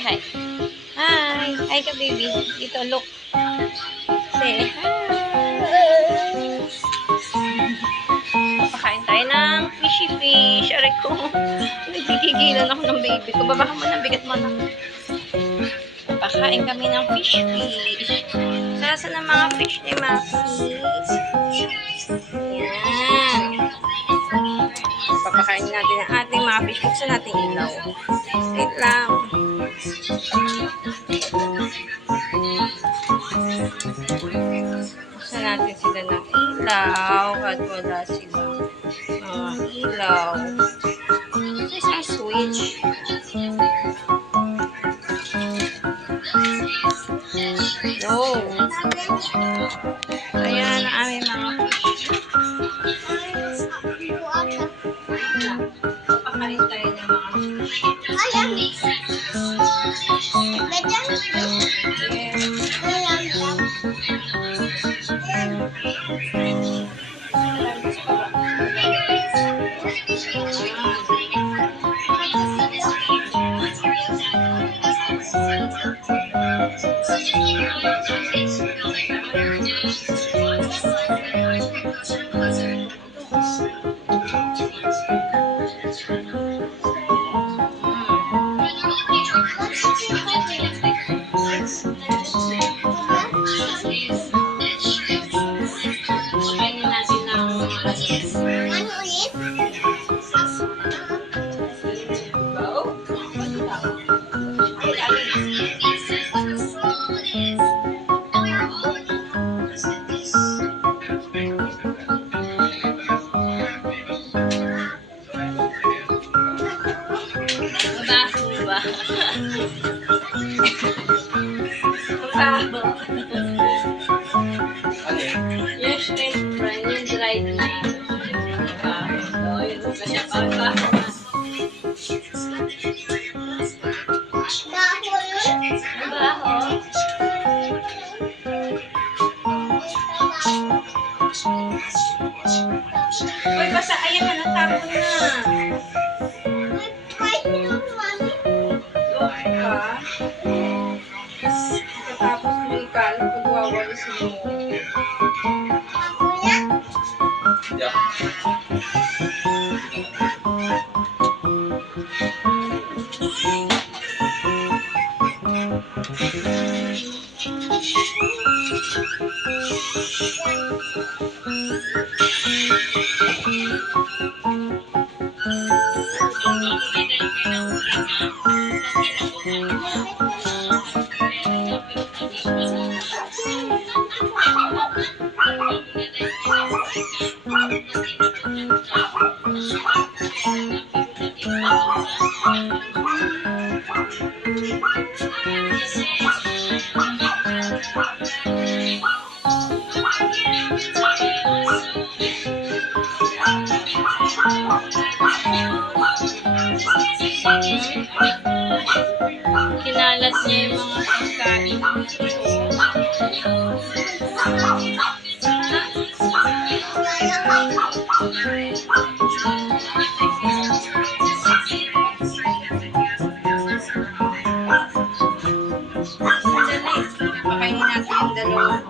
Say hi. Hi. Hi ka, baby. Dito, look. Say hi. Pakain tayo ng fishy fish. Aray ko. Nagkikigilan ako ng baby ko. Baba ka muna. Bigat mo na. Pakain kami ng fish. Saan ang mga fish ni Maxi? Yan. Papakain natin ang ating mga fish. Buksan natin ilaw. Wait lang. Buksan natin sila ng ilaw at wala silang mga ilaw. This is switch. No. Ayan ang aming mga fish. Papakain tayo ng mga fish. Yung shrimp fry, yung dried na. Uy, basta ayan na, natapon na. Tapos may kalat, pagwawalis mo. Kinalat niya yung mga pagkain. Pakainin natin yung dalawa.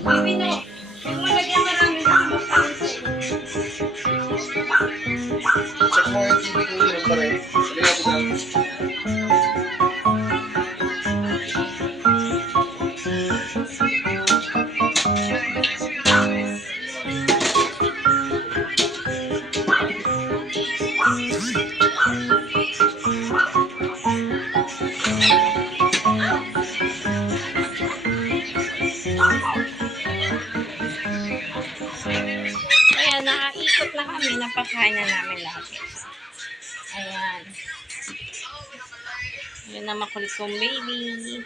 Baby, no. Kung malagyan marami na kumakain sa iyo. Check mo yung TV ko yun pa rin. Ayan, nakaikot na kami. Napakain na namin lahat. Ayan. Ayan na makulit kong baby.